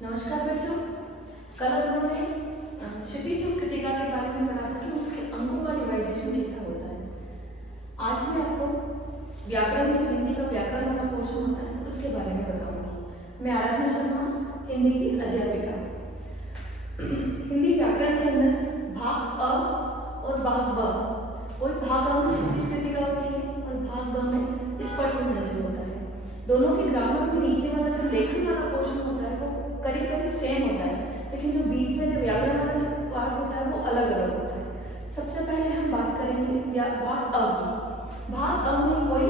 नमस्कार बच्चों। कल हम लोगों ने क्षितिज कृतिका के बारे में पढ़ा था कि उसके अंगों का डिवाइडेशन कैसा होता है। आज मैं आपको व्याकरण, जो हिंदी का व्याकरण वाला पोर्शन होता है, उसके बारे में बताऊंगी। मैं आराधना शर्मा, हिंदी की अध्यापिका। हिंदी व्याकरण के अंदर भाग अ और भाग ब, वही भाग अ में क्षितिज कृतिका होती है और भाग ब में स्पर्शव्यंजन होता है। दोनों के ग्रामर में नीचे वाला जो लेखन वाला पोर्शन होता है वो करीब करीब सेम होता है, लेकिन जो बीच में जो व्याकरण वाला जो पार्ट होता है वो अलग अलग होता है। सबसे पहले हम बात करेंगे भाग अ की। भाग अ में कोई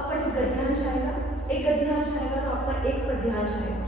अपठित गद्यांश आएगा, एक गद्यांश आएगा और आपका एक पद्यांश आएगा।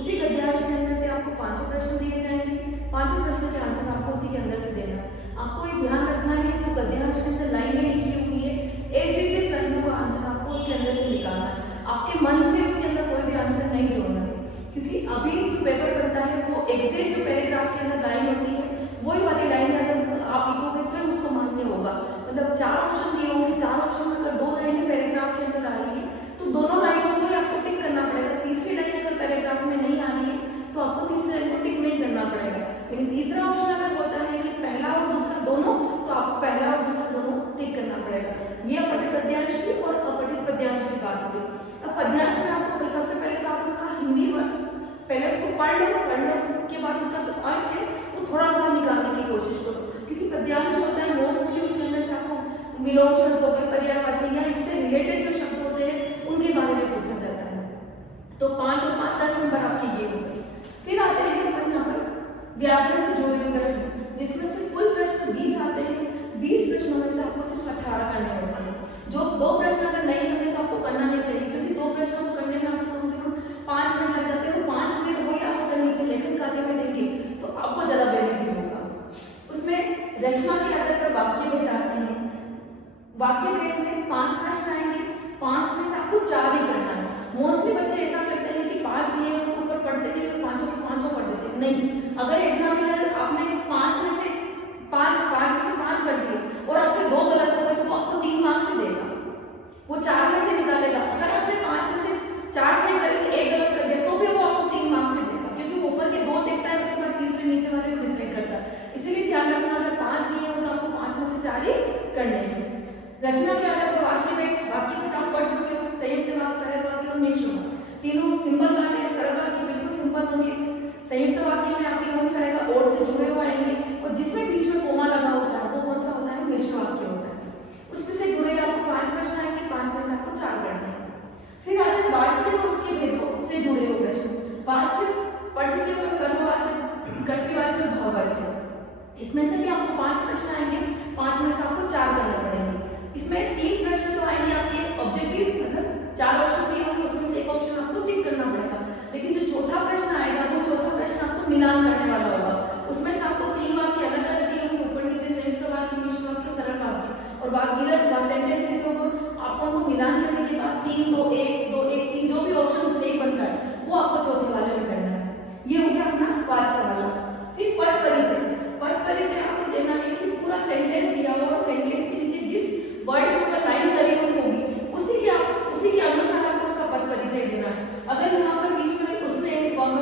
उसी गद्यांश के अंदर से आपको 5 प्रश्न दिए जाएंगे। 5 प्रश्न के आंसर आपको उसी के अंदर से देना है। आपको ये ध्यान रखना है, जो गद्यांश के अंदर लाइनें लिखी हुई है, एज इट इज लाइनों का आंसर आपको उसके अंदर से निकालना है। आपके मन से उसके अंदर कोई भी आंसर नहीं जोड़ना है, क्योंकि अभी जो पेपर बनता है वो एग्जैक्ट जो पैराग्राफ के अंदर लाइन होती है वही वाली लाइन अगर आप लिखोगे तो उसको मान्य होगा। मतलब 4 ऑप्शन दिए होंगे, 4 ऑप्शन में अगर 2 लाइनें पैराग्राफ के अंदर आ रही है तो दोनों लाइनों को ही आपको टिक करना पड़ेगा। तीसरी लाइन अगर पैराग्राफ में नहीं आ रही है तो आपको तीसरी लाइन को टिक नहीं करना पड़ेगा। लेकिन तीसरा ऑप्शन अगर होता है कि पहला और दूसरा दोनों, तो आपको पहला और दूसरा दोनों टिक करना पड़ेगा। ये अपठित गद्यांश की और अपठित पद्यांश की बात होगी। अब पद्यांश में आपको सबसे पहले तो आप उसका हिंदी पहले उसको पढ़ लो के बाद उसका जो अर्थ है वो थोड़ा थोड़ा निकालने की कोशिश करो, क्योंकि पद्यांश होता है मोस्टली उसके अंदर से आपको विलोम शब्द हो गए, पर्यायवाची या इससे रिलेटेड जो शब्द होते हैं उनके बारे में पूछा जाता है। तो 5 और 5 10 नंबर आपकी ये हो गए। फिर आते हैं अपन यहाँ पर व्याकरण से जुड़े हुए प्रश्न, जिसमें से कुल प्रश्न 20 आते हैं। 20 प्रश्नों में से आपको सिर्फ 18 करने होते हैं। जो 2 प्रश्न अगर नहीं करने तो आपको करना नहीं चाहिए, क्योंकि 2 प्रश्नों को करने में आपको कम से कम 5 मिनट लग जाते हैं। 5 मिनट वही आप अगर नीचे लेखन कार्य में देंगे तो आपको ज्यादा बेनिफिट होगा। उसमें रचना के आधार पर वाक्य भेद आते हैं। वाक्य भेद में 5 प्रश्न आएंगे, 5 में से आपको 4 ही करना है। मोस्टली बच्चे ऐसा करते हैं कि 5 दिए हो तो ऊपर पढ़ते नहीं और 5 के 5 पढ़ देते हैं। नहीं, अगर एग्जामिनर आपने 5 में से 5 कर दिए और आपके 2 गलत हो गए तो वो आपको 3 मार्क्स से देगा, वो 4 में से निकालेगा। अगर आपने 5 में से 4 सही करके 1 गलत कर दिया तो भी वो आपको 3 मार्क्स से देगा, क्योंकि वो ऊपर के 2 देखता है, उसके बाद तीसरे नीचे वाले को डिसाइड करता है। इसीलिए ध्यान रखना, अगर 5 दिए हो तो आपको 5 में से 4 ही करने हैं। रचना के आधार पर वाक्य में आप पढ़ चुके हो, संयुक्त वाक्य, सरल वाक्य और मिश्र वाक्य। तीनों सिंपल वाले हैं। सरल वाक्य बिल्कुल सिंपल होंगे। संयुक्त वाक्य में आपके कौन सा आएगा, और से जुड़े हुए आएंगे, और जिसमें बीच में कोमा लगा होता है वो कौन सा होता है, मिश्र वाक्य होता है। उसमें से जुड़े आपको 5 प्रश्न आएंगे, 5 में से आपको 4 करने हैं। फिर आते हैं वाच्य और उसके भेदों से जुड़े हुए प्रश्न। वाच्य पढ़ चुके हो, कर्मवाच्य, कर्तृवाच्य और भाववाच्य। इसमें से भी आपको 5 प्रश्न आएंगे, 5 में से आपको 4 करने पड़ेंगे। इसमें 3 प्रश्न तो आएंगे आपके ऑब्जेक्टिव, मतलब 4 ऑप्शन दिए होंगे, उसमें से एक ऑप्शन आपको टिक करना पड़ेगा। लेकिन जो चौथा प्रश्न आएगा वो चौथा प्रश्न आपको मिलान करने वाला होगा। उसमें से आपको 3 वाक्य अलग अलग दिए होंगे, ऊपर नीचे, संयुक्त वाक्य, मिश्र वाक्य, सरल वाक्य, और वाक्य सेंटेंस लिखे होंगे। आपको उनको मिलान करने के बाद 3 2 1 2 1 3 जो भी ऑप्शन सही बनता है वो आपको चौथे वाले में करना है। ये हो गया अपना वाच्य वाला। फिर पद परिचय। पद परिचय आपको देना है कि पूरा सेंटेंस दिया हुआ और सेंटेंस के नीचे जिस वर्ड के ऊपर लाइन करी हुई होगी उसी के अनुसार आपको उसका पद परिचय देना है। अगर यहाँ पर बीच में उसने वह,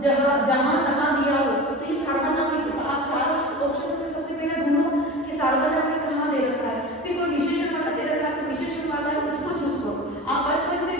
जहाँ, जहाँ, तहाँ दिया हो तो ये सार्वनाम लिखो, तो आप 4 ऑप्शन में से सबसे पहले ढूंढो कि सार्वनाम में कहाँ दे रखा है। फिर कोई विशेषण वाला दे रखा है तो विशेषण वाला है उसको चूज करो। आप पद परिचय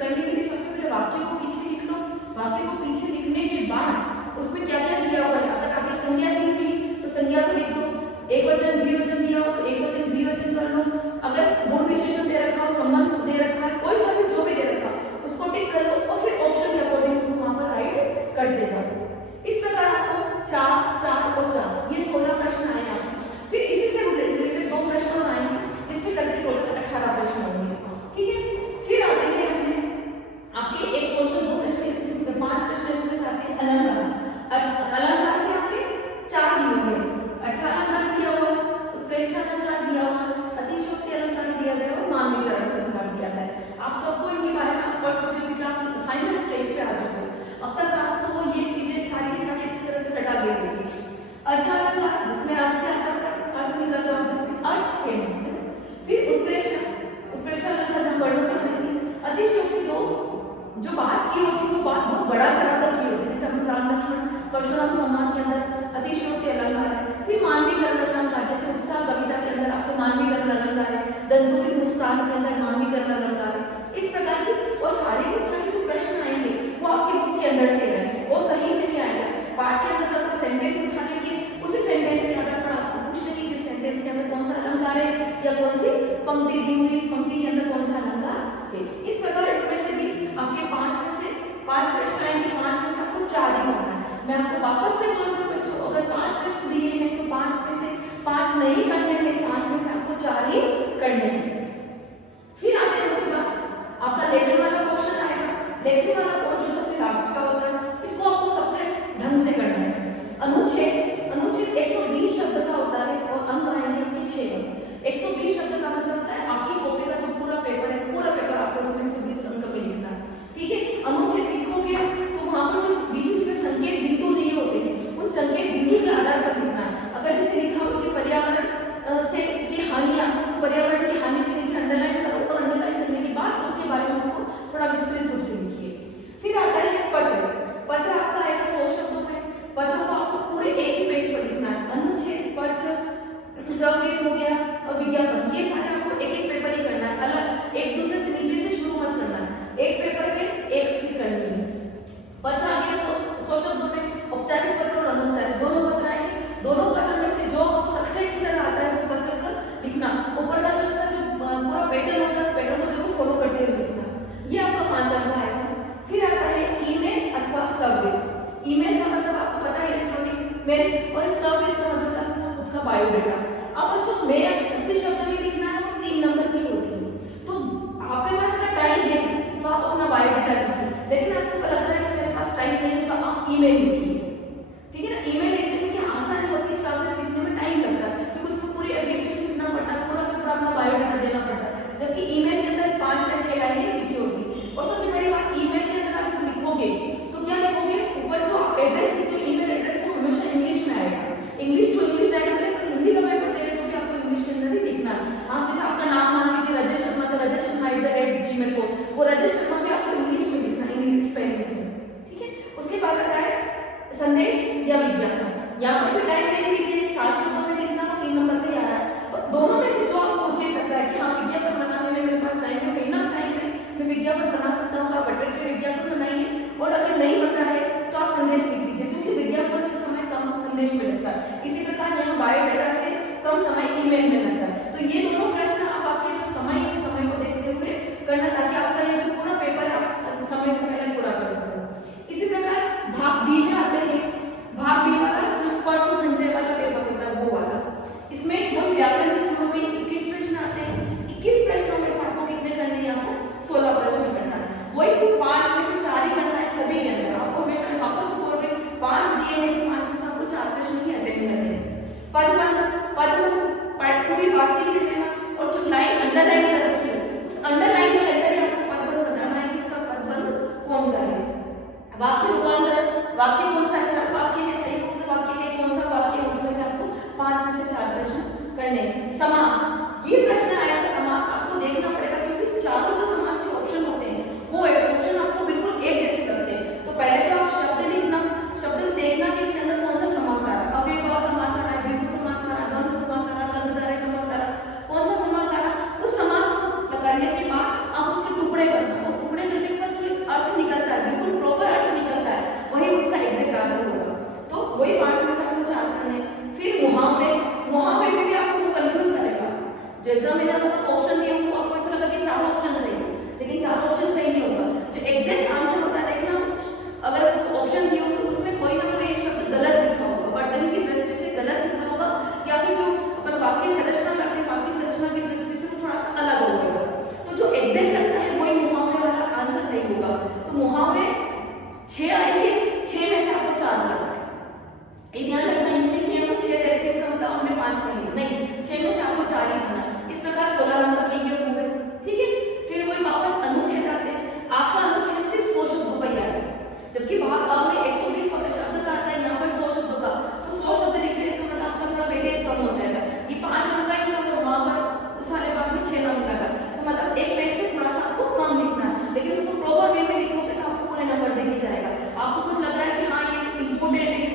करने के लिए सबसे पहले वाक्य को पीछे लिख लो। वाक्य को पीछे लिखने के बाद उसमें क्या क्या दिया हुआ है, अगर आगे संज्ञा दी हुई तो संज्ञा को लिख दो। एक वचन द्विवचन दिया हो तो एक वचन द्विवचन कर लो। अगर गुण विशेषण दे रखा हो, संबंध दे रखा है, कोई सा भी जो भी दे रखा उसको टिक कर लो और फिर ऑप्शन के अकॉर्डिंग उसको वहां पर राइट करते जाओ। इस प्रकार आपको 4 4 और 4 ये 16 प्रश्न आए आपके। फिर इसी से रिलेटेड 2 प्रश्न और आएंगे, जिससे करके टोटल 18 प्रश्न होंगे। ठीक है। फिर आते हैं अपने आपके एक क्वेश्चन 2 प्रश्न, इसमें 5 प्रश्न इसमें से आते हैं अलंकार। अलंकार में आपके 4 दिए हुए, 18 अलंकार दिया हुआ, उत्प्रेक्षा अलंकार दिया हुआ, अतिशयोक्ति अलंकार दिया गया और मानवीकरण अलंकार दिया गया है। आप सबको इनके बारे में पढ़ चुके हो, क्योंकि आप फाइनल स्टेज पे आ चुके हो। अब तक आप तो वो ये परशुराम संवाद के अंदर अतिशयोक्ति अलंकार है। फिर मानवीकरण अलंकार, जैसे उत्साह कविता के अंदर आपको मानवीकरण अलंकार है, दंतों मुस्कान के अंदर मानवीकरण अलंकार है। इस प्रकार की और सारे के सारे जो प्रश्न आएंगे वो आपकी बुक के अंदर से आएंगे और कहीं से भी आएगा। पाठ के अंदर आपको सेंटेंस उठा लेंगे, उसी सेंटेंस के आधार पर आपको पूछ लेंगे कि सेंटेंस के अंदर कौन सा अलंकार है या कौन सी पंक्ति दी हुई, इस पंक्ति के अंदर कौन सा अलंकार है। इस प्रकार इसमें से भी आपके 5 में से 5 प्रश्न आएंगे, 5 में से आपको 4 ही करना है। मैं आपको वापस से बोल रही हूँ बच्चों, अगर 5 प्रश्न दिए हैं तो 5 में से 5 नहीं करने हैं, 5 में से आपको 4 ही करने हैं। फिर आते हैं उसके बाद आपका लेखन वाला पोर्शन आएगा। लेखन वाला पोर्शन सबसे लास्ट का होता है, इसको आपको सबसे ढंग से करना है। अनुच्छेद 120 शब्द का होता है और अंक आएंगे आपके 6 अंक। 120 शब्द का मतलब होता है आपकी कॉपी का जो पूरा पेपर है, पूरा पेपर आपको इसमें 120 अंक में लिखना है। ठीक है, अनुच्छेद लिखोगे तो वहां पर जो बीच में संकेत बिंदु दिए होते हैं, उन संकेत बिंदु के आधार पर लिखना है। अगर जैसे लिखा हो कि पर्यावरण से की हानियां, तो पर्यावरण की हानियों के नीचे अंडरलाइन करो और अंडरलाइन करने के बाद उसके बारे में उसको थोड़ा विस्तृत रूप से लिखिए। फिर आता है पत्र। पत्र आपका आएगा 100 शब्दों में। पत्र को आपको पूरे एक ही पेज पर लिखना है। अनुच्छेद, पत्र, संवृत हो गया और विज्ञापन, ये सारे आपको एक एक पेपर ही करना है, अलग एक दूसरे से नीचे से शुरू मत करना है। एक पेपर के एक चीज करनी है। पत्र आगे 100 शब्दों में, औपचारिक पत्र और अनौपचारिक दोनों पत्र आएंगे। दोनों पत्र में से जो आपको सबसे अच्छी तरह आता है वो पत्र का लिखना। ऊपर का जो उसका जो पूरा पैटर्न होता है उस पैटर्न को जरूर फॉलो करते हुए लिखना। ये आपका 5 अंक आएगा। फिर आता है ईमेल अथवा संवृत। ईमेल का मतलब आपको पता है इलेक्ट्रॉनिक मेल, और संवृत का मतलब होता है खुद का बायोडाटा। अब बच्चों मेल 80 शब्द में लिखना है और 3 नंबर की होती है, तो आपके पास अगर टाइम है तो आप अपना बायोडाटा लिखिए, लेकिन आपको लग रहा है कि मेरे पास टाइम नहीं है तो आप ईमेल लिखिए। ठीक है ना, ईमेल लिखने में क्या आसानी होती है, संवृत लिखने में टाइम लगता है क्योंकि उसमें पूरी एप्लीकेशन लिखना पड़ता है, पूरा का पूरा अपना बायोडाटा देना पड़ता है, जबकि ईमेल के अंदर 5 या 6 लाइनें लिखी होती है। और सबसे बड़ी बात, ईमेल के अंदर आप जब लिखोगे तो क्या लिखोगे, ऊपर जो आप एड्रेस लिखते हो ईमेल एड्रेस वो हमेशा इंग्लिश में आएगा, इंग्लिश टू इंग्लिश आएगा। पर हिंदी का पेपर दे रहे तो भी आपको इंग्लिश के अंदर ही लिखना है। आप जैसे आपका नाम मान लीजिए राजेश शर्मा, तो राजेश शर्मा @gmail को, वो राजेश शर्मा भी आपको इंग्लिश में लिखना है, इंग्लिश स्पेलिंग से। ठीक है, उसके बाद आता है संदेश या विज्ञापन। यहाँ पर भी टाइम देख लीजिए, 60 शब्दों में लिखना और 3 नंबर पे आ रहा है। तो दोनों में से जो आपको उचित लग रहा है कि हाँ विज्ञापन बनाने में मेरे पास टाइम है, इनफ टाइम है, मैं विज्ञापन बना सकता हूँ, तो आप अट्रैक्टिव विज्ञापन बनाइए। और अगर नहीं बनता है तो आप संदेश लिख दीजिए, क्योंकि विज्ञापन से समय कम संदेश में लगता है। इसी प्रकार यहाँ बायोडाटा से कम समय ईमेल में लगता है। तो ये दोनों प्रश्न आप आपके जो समय को देखते हुए करना, ताकि आपका ये जो पूरा पेपर है आप समय से पहले पूरा कर सको। इसी प्रकार भाग बी में आते हैं। भाग बी वाला जो स्पर्श संचय वाला पेपर होता है वो वाला, इसमें वो व्याकरण से जुड़े हुए 21 प्रश्न आते हैं। 21 प्रश्नों में से आपको कितने करने हैं, यहाँ पर 16 प्रश्न करना है। वही 5 में से 4 ही करना है सभी के अंदर। आपको हमेशा मैं वापस बोल रही हूँ, 5 दिए हैं तो 5 में से आपको 4 प्रश्न ही अटेंड करने हैं। पदबंध पूरी वाक्य लिख लेना, और जो लाइन अंडरलाइन कर रखी है उस अंडरलाइन के अंदर ही आपको पदबंध बताना है कि इसका पदबंध कौन सा है। वाक्य रूपांतरण, वाक्य कौन सा है, वाक्य है, संयुक्त वाक्य है, कौन सा वाक्य है, उसमें से आपको 5 में से 4 प्रश्न करने। समास, ये प्रश्न आएगा, समास आपको देखना पड़ेगा क्योंकि चारों जो समास के ऑप्शन होते हैं वो ऑप्शन आपको बिल्कुल एक जैसे करते हैं। तो पहले तो आप शब्द लिखना, शब्द देखना कि इसके अंदर कौन सा समास आ रहा है, अव्ययभाव समास आ रहा है, द्विगु समास आ रहा है, द्वंद्व समास आ रहा है, कर्मधारय समास आ रहा है, कौन सा समास आ रहा है। उस समास को करने के बाद आप उसके टुकड़े करना, और टुकड़े करने के बाद जो एक अर्थ निकलता है, बिल्कुल प्रॉपर अर्थ निकलता है, वही उसका एग्जैक्ट आंसर होगा। तो वही 5 में से आपको 4 करने। फिर मुहावरे, मुहावरे में भी आपको वो कंफ्यूज करेगा। जो एग्जामिनर होगा ऑप्शन दिए होंगे, आपको ऐसा लगा कि 4 ऑप्शन सही है, लेकिन 4 ऑप्शन सही नहीं होगा। जो एग्जैक्ट आंसर होता है, लेकिन अगर ऑप्शन दिए होंगे उसमें कोई ना कोई एक शब्द गलत लिखा होगा, वर्तनी की दृष्टि से गलत लिखा होगा, या फिर जो अपन वाक्य संरचना करते हैं वाक्य संरचना की दृष्टि से वो थोड़ा सा अलग होगा। तो जो एग्जैक्ट लगता है वही मुहावरे वाला आंसर सही होगा। तो मुहावरे 6 आएंगे, 6 में से आपको 4 करना है। एक ध्यान रखना, यूनिक नियम को 6 तरीके इसका मतलब हमने 5 कर लिया, नहीं, 6 में से आपको 4 ही करना है। इस प्रकार 16 नंबर के ये हो गए। ठीक है, फिर वही वापस अनुच्छेद आते हैं। आपका अनुच्छेद सिर्फ 100 शब्दों पर ही आएगा, जबकि भाग अ में 120 शब्द का आता है, यहाँ पर 100 शब्दों का। तो 100 शब्द लिख रहे, इसका मतलब आपका थोड़ा वेटेज कम हो जाएगा। ये 5 अंक का ही था, और वहाँ पर उस वाले भाग में 6 अंक का था, तो मतलब एक पेज से थोड़ा सा आपको कम लिखना है, लेकिन उसको प्रॉपर वे में लिखोगे तो आपको पूरे नंबर देके जाएगा। आपको कुछ लग रहा है कि हाँ ये इंपोर्टेंट है,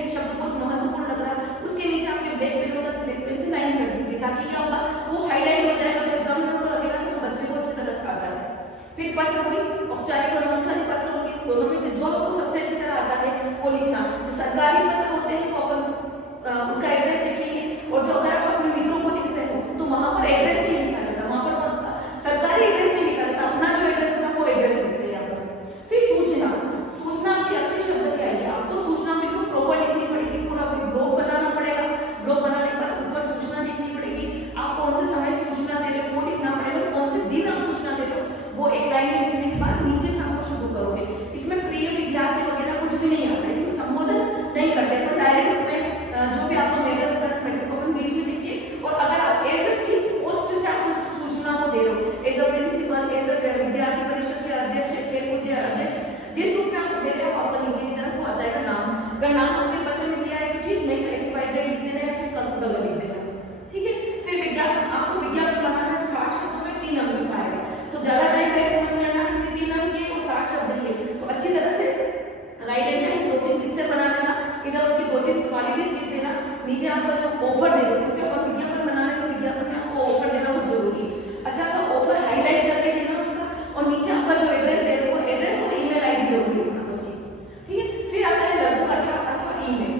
अगर नाम आपके पत्र में दिया है तो ठीक, नहीं तो XYZ लिख देना या फिर कलर लिख देना, ठीक है। फिर विज्ञापन, आपको विज्ञापन बनाना है 60 शब्दों में 3 अंक लिखाएगा, तो ज्यादा टाइम वेस्ट मत करना क्योंकि 3 अंक के और 60 शब्द ही है। तो अच्छी तरह से राइट हैंड साइड 2-3 पिक्चर बना देना, इधर उसकी 2-3 क्वालिटीज लिख देना, नीचे आपका जो ऑफर दे दो, क्योंकि अपन विज्ञापन बना रहे हैं तो विज्ञापन में आपको ऑफर देना बहुत जरूरी है। अच्छा सा ऑफर हाईलाइट करके देना उसका, और नीचे आपका जो एड्रेस दे रहे हो एड्रेस और ईमेल आईडी जरूर लिखना उसकी, ठीक है। फिर आता है लघु कथा अथवा ईमेल,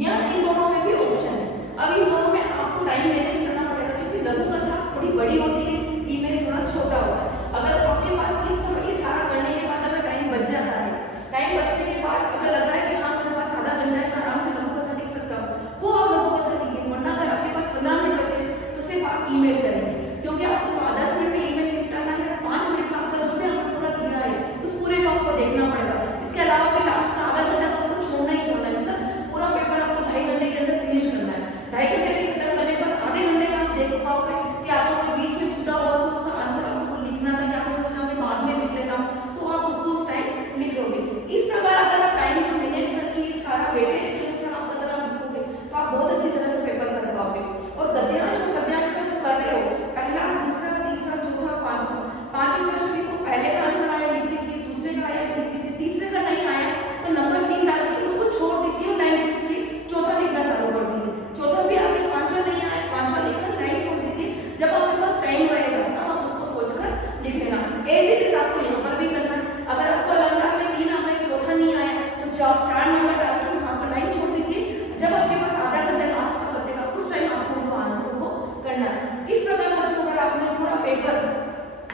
यहाँ इन दोनों में भी ऑप्शन है। अब इन दोनों में आपको टाइम मैनेज करना पड़ेगा क्योंकि लघु कथा थोड़ी बड़ी होती है, ईमेल थोड़ा छोटा होता है। अगर आपके पास इस समय ये सारा करने के बाद अगर टाइम बच जाता है, टाइम बचने के बाद अगर लग रहा है कि हाँ मेरे पास आधा घंटा है, मैं आराम से लघु कथा लिख सकता हूँ, तो आप लघु कथा लिखिए। वरना अगर आपके पास 15 मिनट बचे तो सिर्फ आप ईमेल करेंगे, क्योंकि आपको 10 मिनट में ईमेल निपटाना है, 5 मिनट में आपका जो भी आपको पूरा दिया है उस पूरे को आपको देखना पड़ेगा। इसके अलावा भी लास्ट का आधा घंटा तो आपको छोड़ना ही छोड़ना है, मतलब पूरा पेपर आपको 2.5 घंटे के अंदर फिनिश करना है। 2.5 घंटे में खत्म करने के बाद आधे घंटे में आप देख पाओगे कि आपको कोई बीच में छूटा हुआ तो उसका आंसर आपको लिखना था कि आपने सोचा मैं बाद में लिख लेता हूँ, तो आप उसको उस टाइम लिख लोगे। इस प्रकार अगर आप टाइम को मैनेज करके सारा वेटेज के अनुसार आप अगर आप लिखोगे तो आप बहुत अच्छी तरह से पेपर कर पाओगे। और गद्यांश और पद्यांश का जो कर रहे हो, पहला, दूसरा, तीसरा, चौथा, पांचवा क्वेश्चन लिखो, पहले का आंसर आया लिख दीजिए, दूसरे का आया लिख दीजिए, तीसरे का नहीं आया तो नंबर 3 डाल के उसको छोड़ दीजिए और लाइन लिख के चौथा लिखना चालू कर दीजिए। चौथा भी आगे, पांचवा नहीं आया, पांचवा लिखकर लाइन छोड़ दीजिए। जब आपके पास टाइम रहेगा तब आप उसको सोचकर लिख लेना। एज इट इज आपको यहाँ पर भी करना है। अगर आपको अलंकार में 3 आ गए, चौथा नहीं आया तो 4 नंबर डाल के वहां पर लाइन छोड़ दीजिए। जब आपके पास आधा घंटा लास्ट का बचेगा उस टाइम आपको उनको आंसर को करना है। इस प्रकार बच्चों अगर आपने पूरा पेपर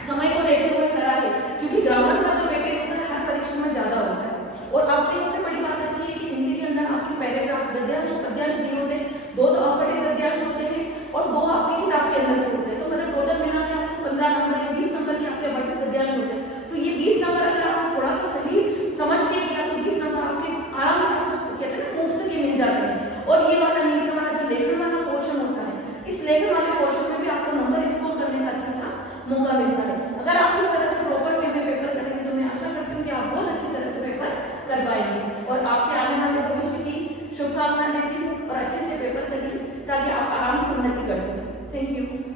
समय को देखते हुए करा है, क्योंकि ग्रामर का जो वेटेज होता है हर परीक्षा में ज्यादा होता है। और आपकी सबसे बड़ी बात अच्छी है कि हिंदी के अंदर आपके पैराग्राफ, गद्यांश और पद्यांश दिए होते हैं, 2 तो अपठित गद्यांश होते हैं और 2 आपकी किताब के अंदर के होते हैं। तो मतलब टोटल मिला के आपको 15 नंबर या 20 नंबर के आपके अपठित गद्यांश होते हैं। तो ये 20 नंबर अगर आप थोड़ा सा सही समझ के किया तो 20 नंबर आपके आराम से आपको कहते हैं ना मुफ्त के मिल जाते हैं। और ये वाला नीचे वाला जो लेखन वाला पोर्शन होता है, इस लेखन वाले पोर्शन में भी आपको नंबर स्कोर करने का अच्छा सा मौका मिलता है। अगर आप इस तरह से प्रॉपर वे में पेपर करेंगे तो मैं आशा करती हूँ कि आप बहुत अच्छी तरह से पेपर कर पाएंगे। और आपके आने वाले भविष्य की शुभकामना देती हूँ और अच्छे से पेपर करिए ताकि आप आराम से उन्नति कर सकें। Thank you.